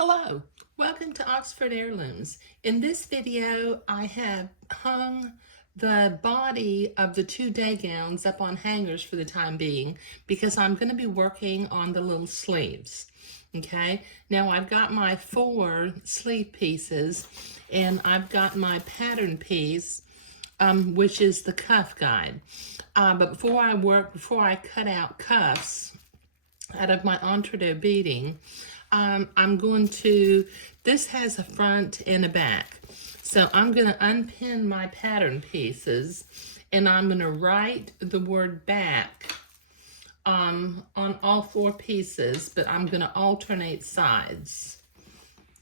Hello, welcome to Oxford Heirlooms. In this video, I have hung the body of the two day gowns up on hangers for the time being because I'm going to be working on the little sleeves. Okay, now I've got my 4 sleeve pieces and I've got my pattern piece, which is the cuff guide. But before I cut out cuffs out of my entre-deux beading, this has a front and a back. So I'm going to unpin my pattern pieces and I'm going to write the word back on all 4 pieces, but I'm going to alternate sides.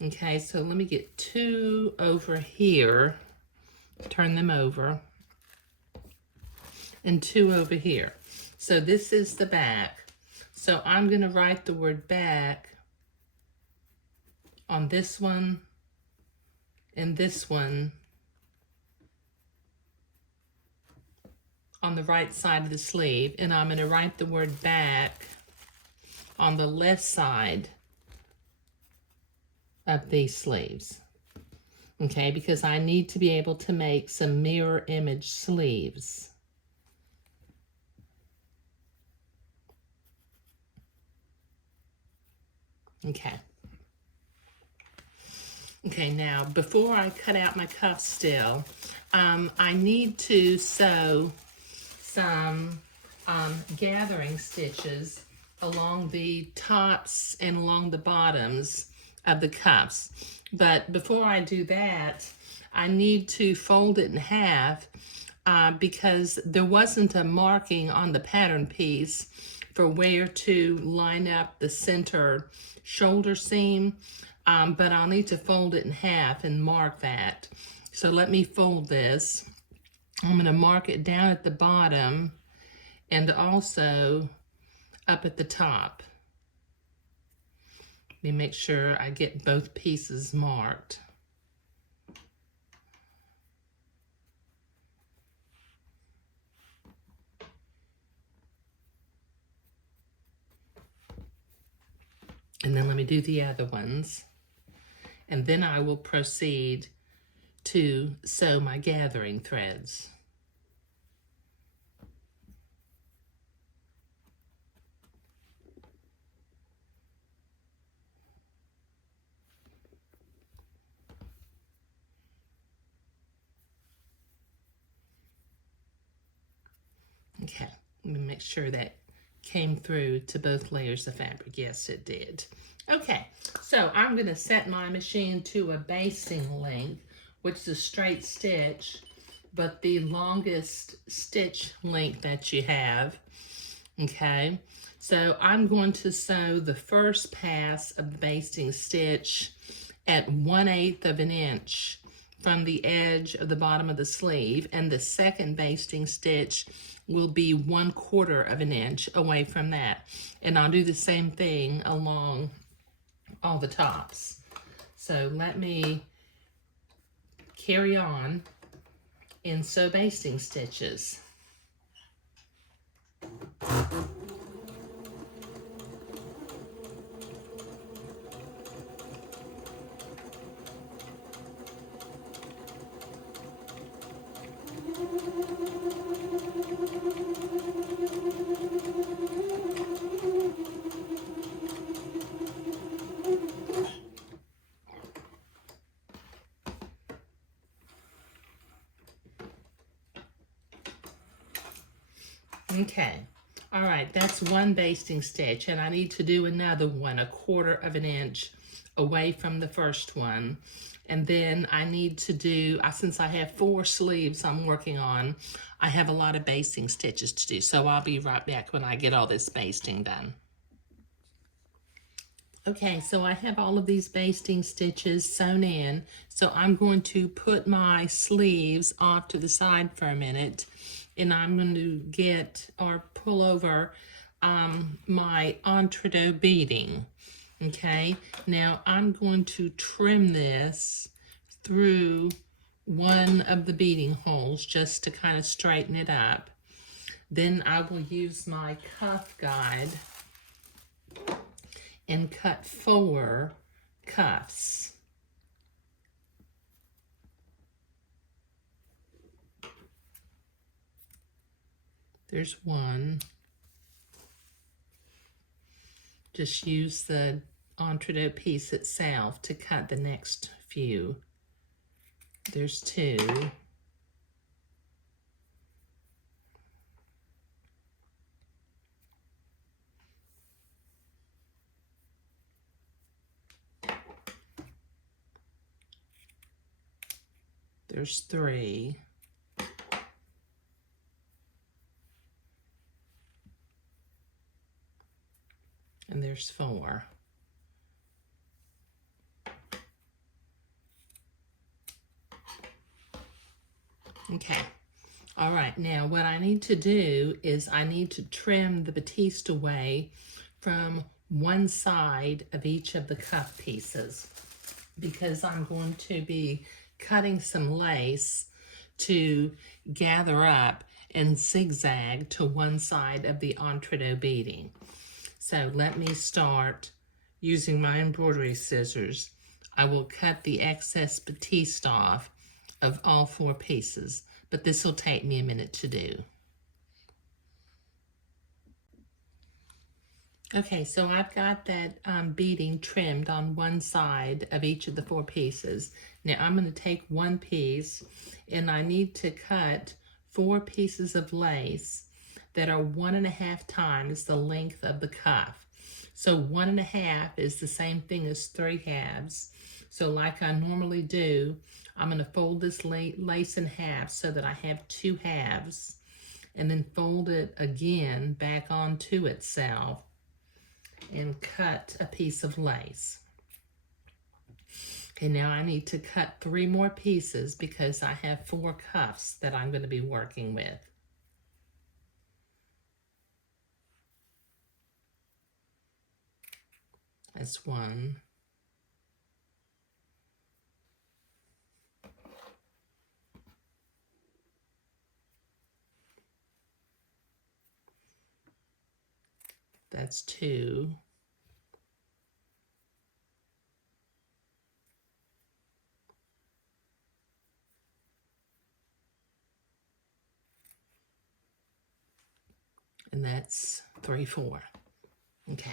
Okay, so let me get 2 over here, turn them over, and 2 over here. So this is the back. So I'm going to write the word back on this one and this one on the right side of the sleeve, and I'm going to write the word back on the left side of these sleeves. Okay, because I need to be able to make some mirror image sleeves. Okay, now before I cut out my cuff still, I need to sew some gathering stitches along the tops and along the bottoms of the cuffs. But before I do that, I need to fold it in half because there wasn't a marking on the pattern piece for where to line up the center shoulder seam. But I'll need to fold it in half and mark that. So let me fold this. I'm going to mark it down at the bottom and also up at the top. Let me make sure I get both pieces marked. And then let me do the other ones. And then I will proceed to sew my gathering threads. Okay, let me make sure that came through to both layers of fabric. Yes, it did. Okay, so I'm going to set my machine to a basting length, which is a straight stitch, but the longest stitch length that you have. Okay, so I'm going to sew the first pass of the basting stitch at 1/8 of an inch from the edge of the bottom of the sleeve, and the second basting stitch will be 1/4 of an inch away from that. And I'll do the same thing along all the tops. So let me carry on and sew basting stitches. Okay, all right, that's one basting stitch, and I need to do another one 1/4 of an inch away from the first one. And then I need to do, since I have 4 sleeves I'm working on, I have a lot of basting stitches to do. So I'll be right back when I get all this basting done. Okay, so I have all of these basting stitches sewn in. So I'm going to put my sleeves off to the side for a minute, and I'm going to get or pull over my entre-deux beading. Okay, now I'm going to trim this through one of the beading holes just to kind of straighten it up. Then I will use my cuff guide and cut 4 cuffs. There's one. Just use the entree piece itself to cut the next few. There's two. There's three. And there's four. Okay. All right, now what I need to do is I need to trim the batiste away from one side of each of the cuff pieces because I'm going to be cutting some lace to gather up and zigzag to one side of the entree beading. So let me start using my embroidery scissors. I will cut the excess batiste off of all four pieces, but this will take me a minute to do. Okay, so I've got that beading trimmed on one side of each of the four pieces. Now I'm going to take one piece and I need to cut 4 pieces of lace that are 1.5 times the length of the cuff. So 1.5 is the same thing as 3/2. So like I normally do, I'm going to fold this lace in half so that I have 2 halves, and then fold it again back onto itself and cut a piece of lace. Okay, now I need to cut 3 more pieces because I have 4 cuffs that I'm going to be working with. That's 1. That's 2. And that's 3, 4. Okay.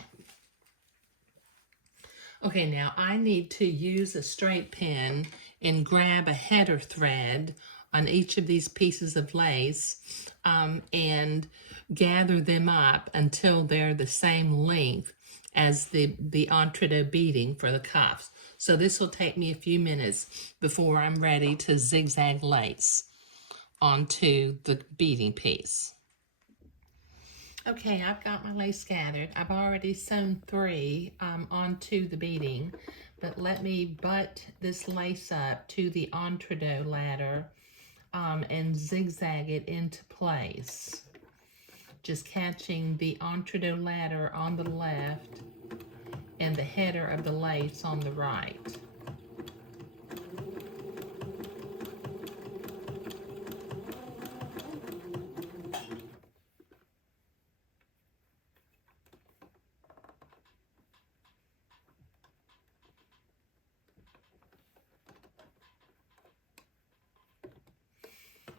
Okay, now I need to use a straight pin and grab a header thread on each of these pieces of lace and gather them up until they're the same length as the entree beading for the cuffs. So this will take me a few minutes before I'm ready to zigzag lace onto the beading piece. Okay, I've got my lace gathered. I've already sewn 3 onto the beading, but let me butt this lace up to the entree ladder and zigzag it into place. Just catching the entree ladder on the left and the header of the lace on the right.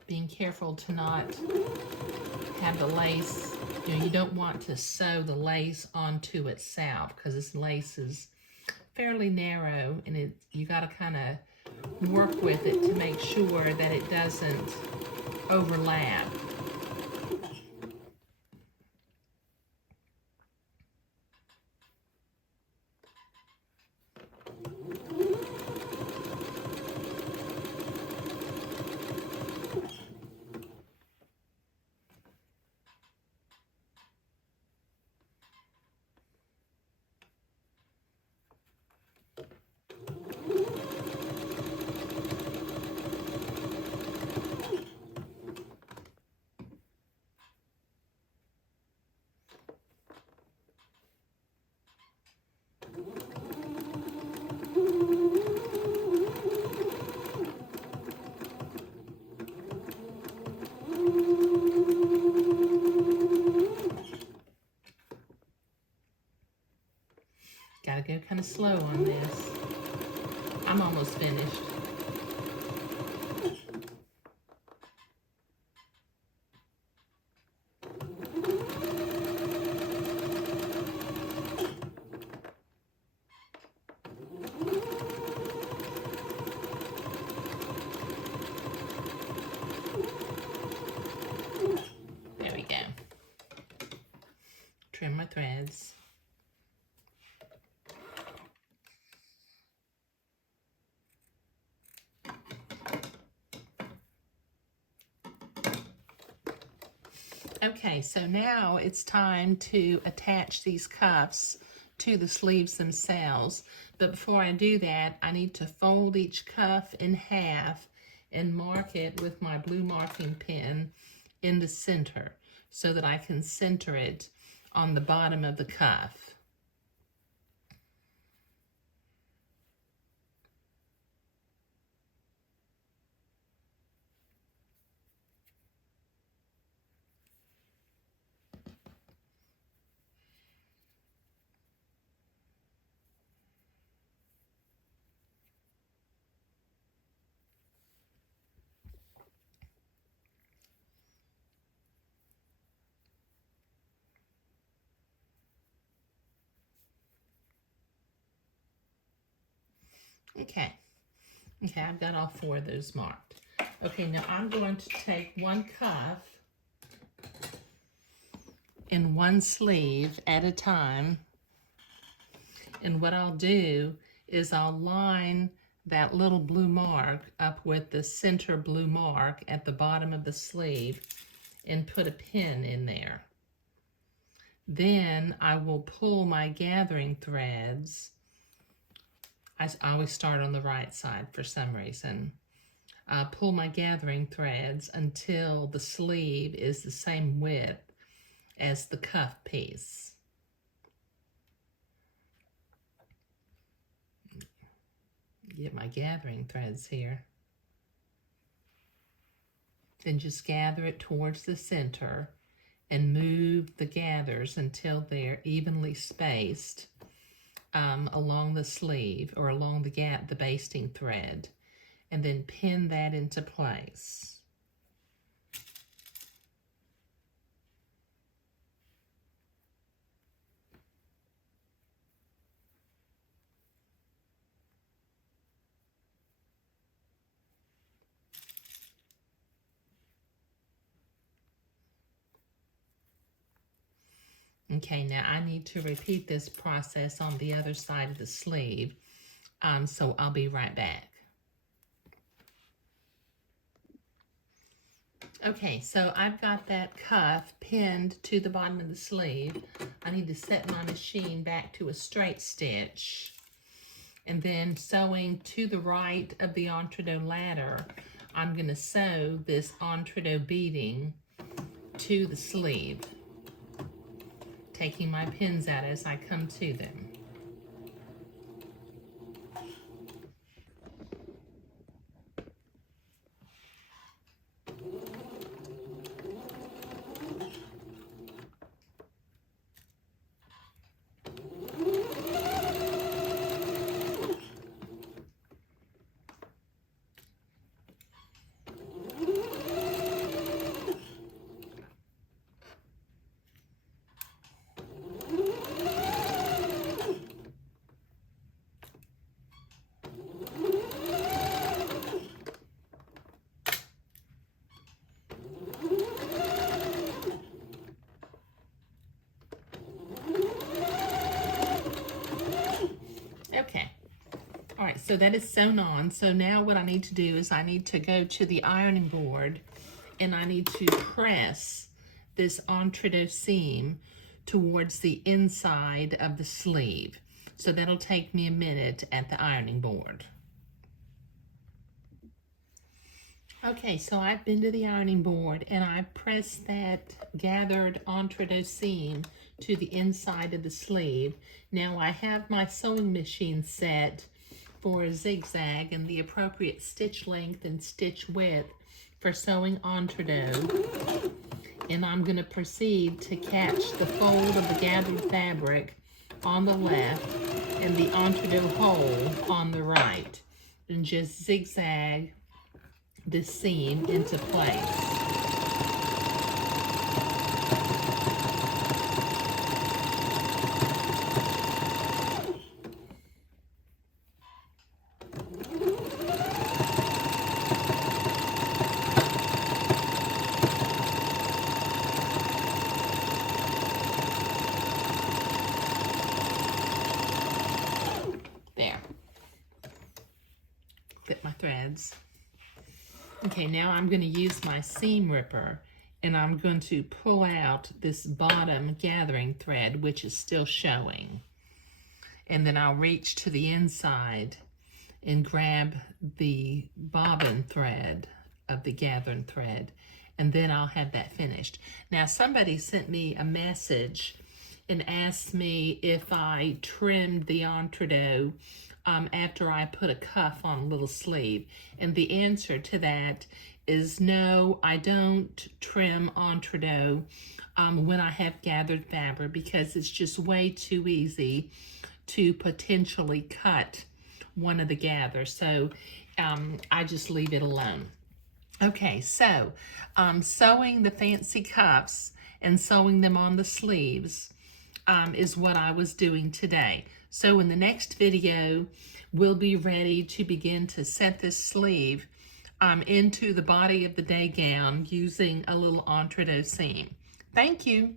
Being careful to not have the lace, you don't want to sew the lace onto itself because this lace is fairly narrow and you got to kind of work with it to make sure that it doesn't overlap. Gotta go kind of slow on this. I'm almost finished. There we go. Trim my threads. Okay, so now it's time to attach these cuffs to the sleeves themselves. But before I do that, I need to fold each cuff in half and mark it with my blue marking pen in the center so that I can center it on the bottom of the cuff. Okay, I've got all 4 of those marked. Okay, now I'm going to take one cuff in one sleeve at a time, and what I'll do is I'll line that little blue mark up with the center blue mark at the bottom of the sleeve and put a pin in there. Then I will pull my gathering threads. I always start on the right side for some reason. Pull my gathering threads until the sleeve is the same width as the cuff piece. Get my gathering threads here. Then just gather it towards the center and move the gathers until they're evenly spaced along the sleeve or along the basting thread, and then pin that into place. Okay, now I need to repeat this process on the other side of the sleeve, so I'll be right back. Okay, so I've got that cuff pinned to the bottom of the sleeve. I need to set my machine back to a straight stitch, and then sewing to the right of the entre-deux ladder, I'm going to sew this entre-deux beading to the sleeve, taking my pins out as I come to them. Okay, all right, so that is sewn on. So now what I need to do is I need to go to the ironing board and I need to press this entre-deux seam towards the inside of the sleeve. So that'll take me a minute at the ironing board. Okay, so I've been to the ironing board and I've pressed that gathered entre-deux seam to the inside of the sleeve. Now I have my sewing machine set for a zigzag and the appropriate stitch length and stitch width for sewing entre-deux. And I'm going to proceed to catch the fold of the gathered fabric on the left and the entre-deux hole on the right. and just zigzag this seam into place. There. Clip my threads. Okay, now I'm going to use my seam ripper, and I'm going to pull out this bottom gathering thread, which is still showing. And then I'll reach to the inside and grab the bobbin thread of the gathering thread, and then I'll have that finished. Now, somebody sent me a message and asked me if I trimmed the entredot after I put a cuff on a little sleeve. And the answer to that is no, I don't trim entredot when I have gathered fabric, because it's just way too easy to potentially cut one of the gathers. So I just leave it alone. Okay, so sewing the fancy cuffs and sewing them on the sleeves is what I was doing today. So in the next video, we'll be ready to begin to set this sleeve into the body of the day gown using a little entredot seam. Thank you.